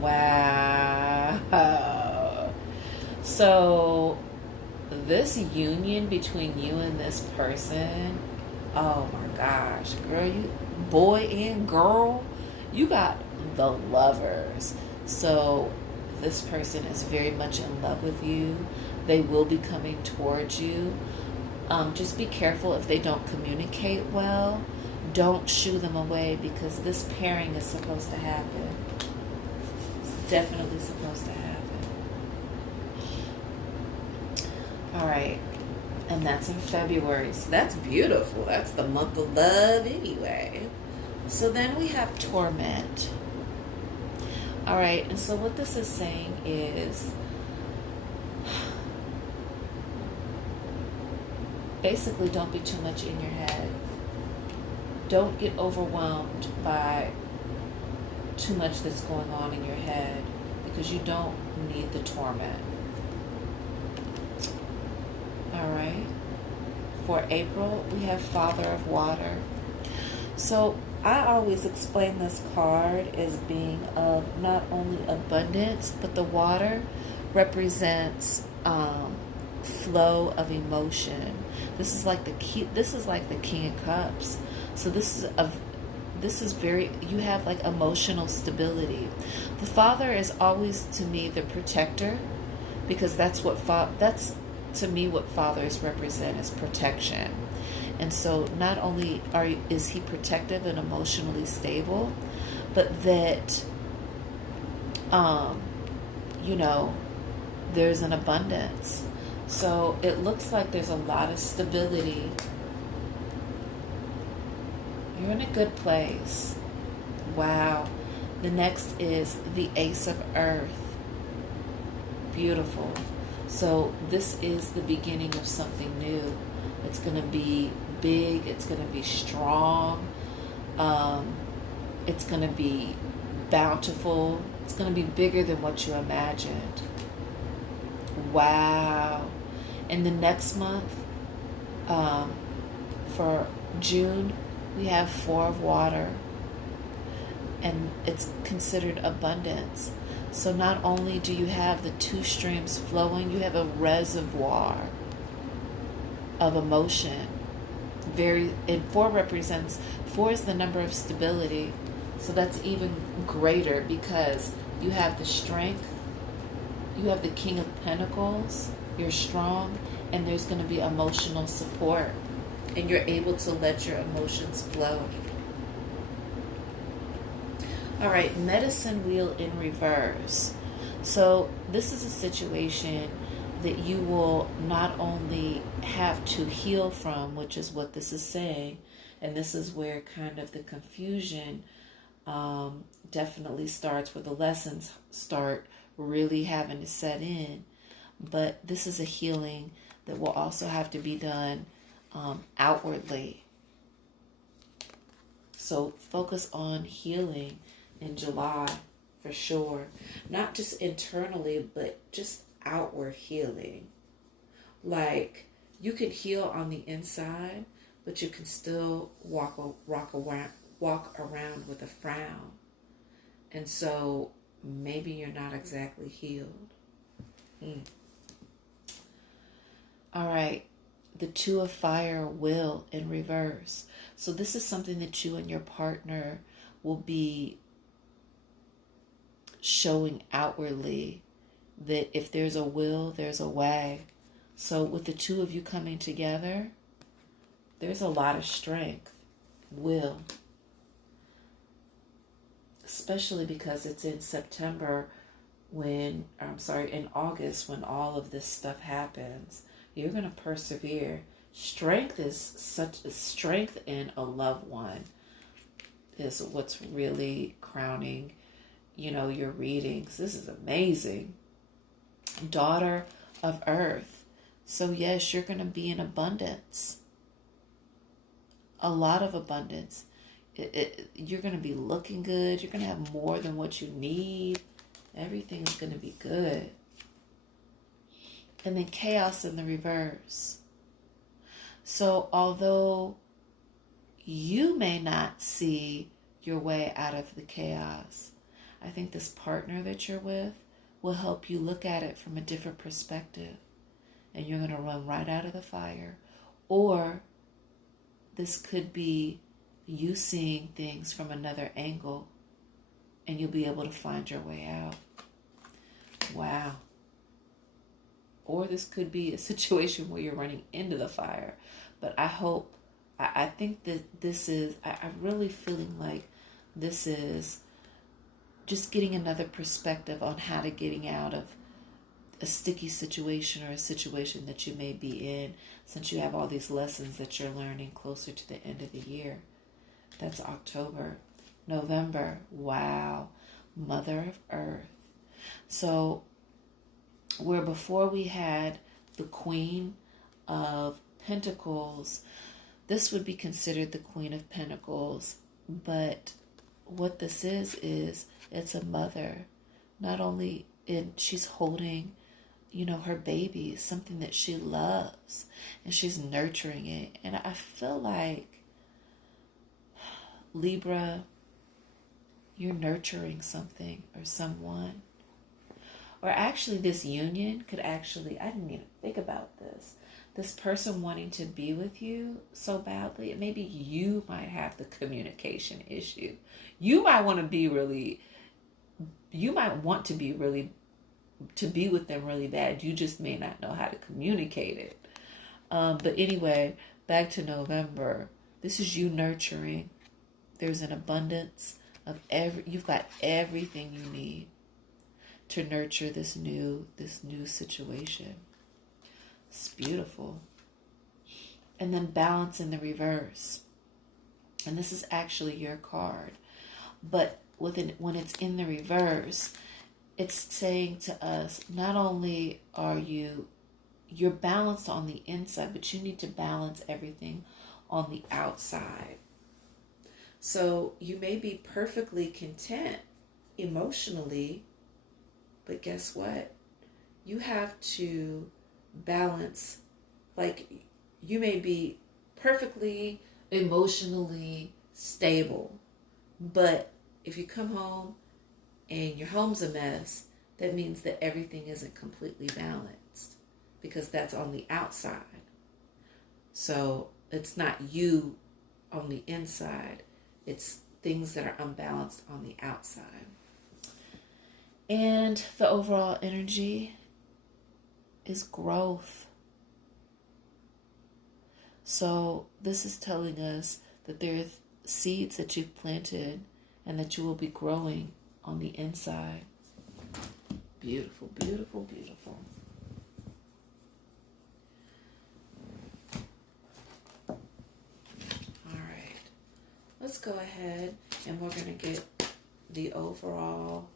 Wow. So this union between you and this person, oh my gosh, girl, boy and girl, you got the lovers. So this person is very much in love with you. They will be coming towards you. Just be careful if they don't communicate well. Don't shoo them away, because this pairing is supposed to happen. It's definitely supposed to happen. All right. And that's in February. So that's beautiful. That's the month of love anyway. So then we have torment. All right. And so what this is saying is basically don't be too much in your head. Don't get overwhelmed by too much that's going on in your head, because you don't need the torment. All right. For April, we have Father of Water. So I always explain this card as being of not only abundance, but the water represents flow of emotion. This is like the key. This is like the King of Cups. So this is very, you have like emotional stability. The Father is always to me the protector, because that's to me what fathers represent, is protection. And so not only is he protective and emotionally stable, but that there's an abundance. So it looks like there's a lot of stability. You're in a good place. Wow. The next is the Ace of Earth. Beautiful. So this is the beginning of something new. It's going to be big. It's going to be strong. It's going to be bountiful. It's going to be bigger than what you imagined. Wow. And the next month, for June, we have Four of Water, and it's considered abundance. So not only do you have the two streams flowing, you have a reservoir of emotion. And four is the number of stability. So that's even greater, because you have the strength, you have the King of Pentacles, you're strong, and there's going to be emotional support, and you're able to let your emotions flow. All right, Medicine Wheel in reverse. So this is a situation that you will not only have to heal from, which is what this is saying, and this is where kind of the confusion definitely starts, where the lessons start really having to set in. But this is a healing that will also have to be done outwardly. So focus on healing in July for sure. Not just internally, but just outward healing. Like, you can heal on the inside, but you can still walk around with a frown. And so maybe you're not exactly healed. All right. The Two of Fire, Will in reverse. So this is something that you and your partner will be showing outwardly, that if there's a will, there's a way. So with the two of you coming together, there's a lot of strength, will. Especially because it's in in August, when all of this stuff happens. You're going to persevere. Strength in a loved one is what's really crowning, your readings. This is amazing. Daughter of Earth. So yes, you're going to be in abundance. A lot of abundance. You're going to be looking good. You're going to have more than what you need. Everything is going to be good. And then Chaos in the reverse. So although you may not see your way out of the chaos, I think this partner that you're with will help you look at it from a different perspective. And you're going to run right out of the fire. Or this could be you seeing things from another angle, and you'll be able to find your way out. Wow. or this could be a situation where you're running into the fire. But I think that this is, I'm really feeling like this is just getting another perspective on how to getting out of a sticky situation or a situation that you may be in, since you have all these lessons that you're learning closer to the end of the year. That's October. November, wow, Mother of Earth. So where before we had the Queen of Pentacles, this would be considered the Queen of Pentacles. But what this is it's a mother. Not only she's holding, her baby, something that she loves, and she's nurturing it. And I feel like, Libra, you're nurturing something or someone. Or actually, this union could actually, I didn't even think about this. This person wanting to be with you so badly, maybe you might have the communication issue. You might want to be with them really bad. You just may not know how to communicate it. But anyway, back to November. This is you nurturing. There's an abundance of you've got everything you need to nurture this new situation. It's beautiful. And then balance in the reverse. And this is actually your card. But when it's in the reverse, it's saying to us, not only are you're balanced on the inside, but you need to balance everything on the outside. So you may be perfectly content emotionally, but guess what? You have to balance, like you may be perfectly emotionally stable, but if you come home and your home's a mess, that means that everything isn't completely balanced, because that's on the outside. So it's not you on the inside. It's things that are unbalanced on the outside. And the overall energy is growth. So this is telling us that there are seeds that you've planted and that you will be growing on the inside. Beautiful, beautiful, beautiful. All right. Let's go ahead and we're going to get the overall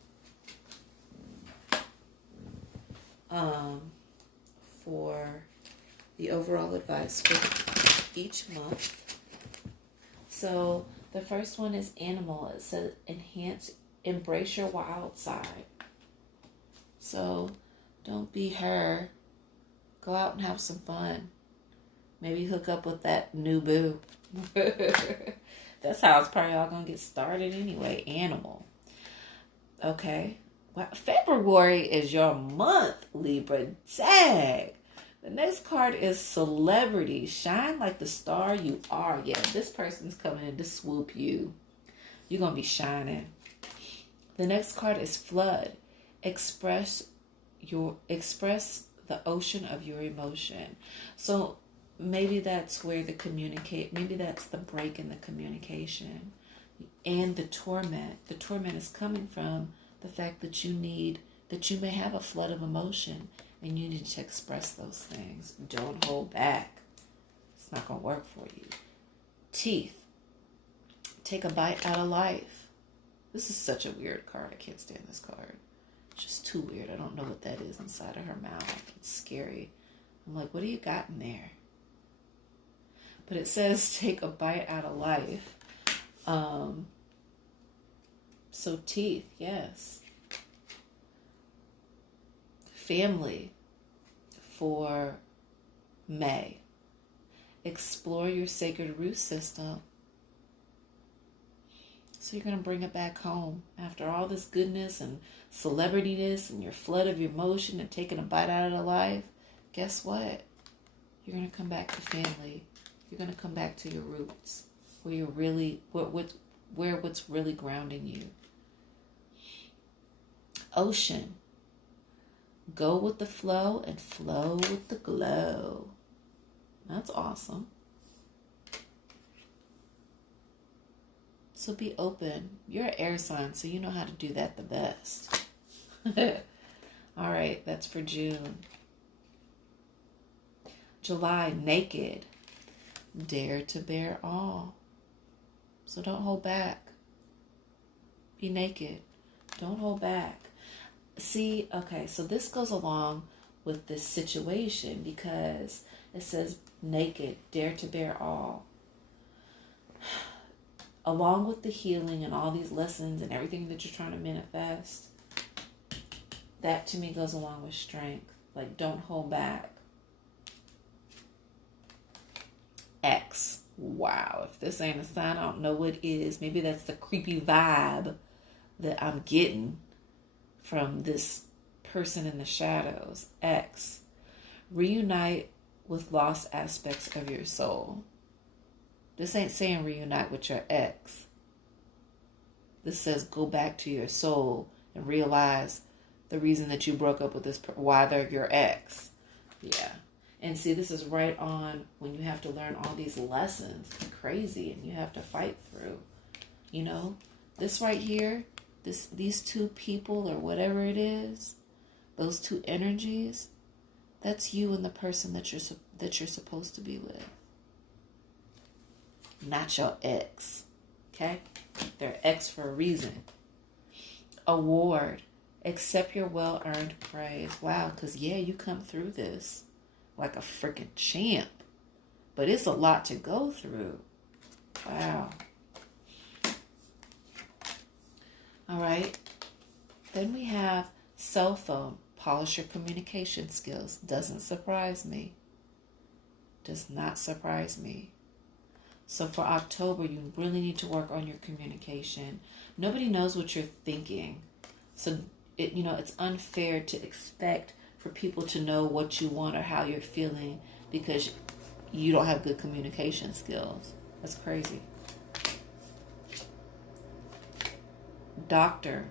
for the overall advice for each month. So the first one is animal. It says embrace your wild side. So don't be her. Go out and have some fun. Maybe hook up with that new boo. That's how it's probably all going to get started anyway. Animal. Okay. Well, February is your month, Libra. Dang. The next card is celebrity. Shine like the star you are. Yeah, this person's coming in to swoop you. You're going to be shining. The next card is flood. Express the ocean of your emotion. So maybe that's where maybe that's the break in the communication. And the torment. The torment is coming from the fact that you may have a flood of emotion and you need to express those things. Don't hold back. It's not going to work for you. Teeth. Take a bite out of life. This is such a weird card. I can't stand this card. It's just too weird. I don't know what that is inside of her mouth. It's scary. I'm like, what do you got in there? But it says take a bite out of life. So teeth, yes. Family for May. Explore your sacred root system. So you're going to bring it back home. After all this goodness and celebrityness and your flood of emotion and taking a bite out of the life, guess what? You're going to come back to family. You're going to come back to your roots, where you're really, where what's really grounding you. Ocean. Go with the flow and flow with the glow. That's awesome. So be open. You're an air sign, so you know how to do that the best. All right, that's for June. July, naked. Dare to bear all. So don't hold back. Be naked. Don't hold back. See, okay, so this goes along with this situation because it says naked, dare to bear all. Along with the healing and all these lessons and everything that you're trying to manifest, that to me goes along with strength. Like, don't hold back. X. Wow, if this ain't a sign, I don't know what is. Maybe that's the creepy vibe that I'm getting from this person in the shadows. X. Reunite with lost aspects of your soul. This ain't saying reunite with your ex. This says go back to your soul and realize the reason that you broke up with this, why they're your ex. Yeah. And see, this is right on when you have to learn all these lessons. It's crazy, and you have to fight through. You know, this right here, these two people or whatever it is, those two energies, that's you and the person that you're supposed to be with. Not your ex. Okay? They're ex for a reason. Award. Accept your well-earned praise. Wow, because yeah, you come through this like a freaking champ. But it's a lot to go through. Wow. All right. Then we have cell phone. Polish your communication skills. Doesn't surprise me. Does not surprise me. So for October, you really need to work on your communication. Nobody knows what you're thinking. So, it's unfair to expect for people to know what you want or how you're feeling because you don't have good communication skills. That's crazy. Doctor,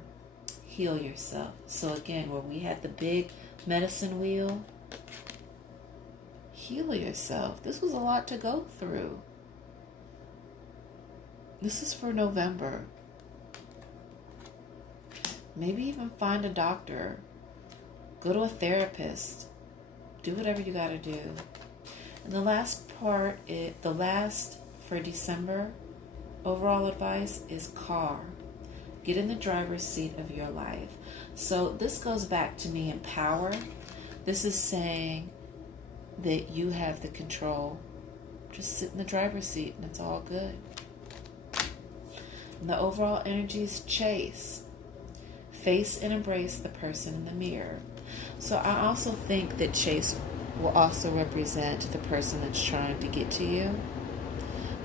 heal yourself. So again, where we had the big medicine wheel, heal yourself. This was a lot to go through. This is for November. Maybe even find a doctor. Go to a therapist. Do whatever you got to do. And the last part, for December, overall advice is car. Get in the driver's seat of your life. So this goes back to me in power. This is saying that you have the control. Just sit in the driver's seat and it's all good. And the overall energy is chase. Face and embrace the person in the mirror. So I also think that chase will also represent the person that's trying to get to you.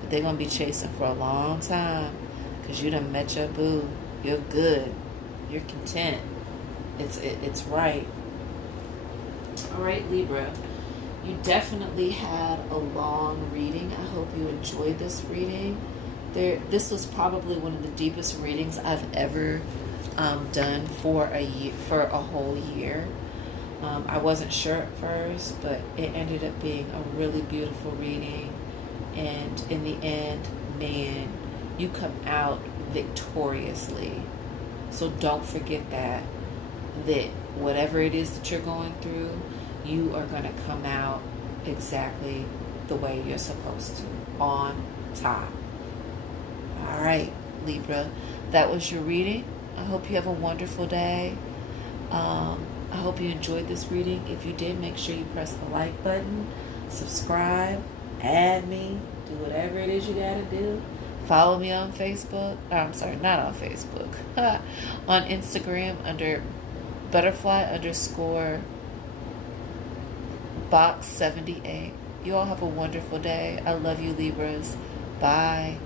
But they're going to be chasing for a long time because you done met your boo. You're good. You're content. It's right. All right, Libra. You definitely had a long reading. I hope you enjoyed this reading. This was probably one of the deepest readings I've ever done for a whole year. I wasn't sure at first, but it ended up being a really beautiful reading. And in the end, man, you come out victoriously. So don't forget that whatever it is that you're going through, you are going to come out exactly the way you're supposed to, on top. All right, Libra, that was your reading. I hope you have a wonderful day. I hope you enjoyed this reading. If you did, make sure you press the like button, subscribe, add me, do whatever it is you got to do. Follow me on Facebook. I'm sorry, not on Facebook. On Instagram under _box78. You all have a wonderful day. I love you, Libras. Bye.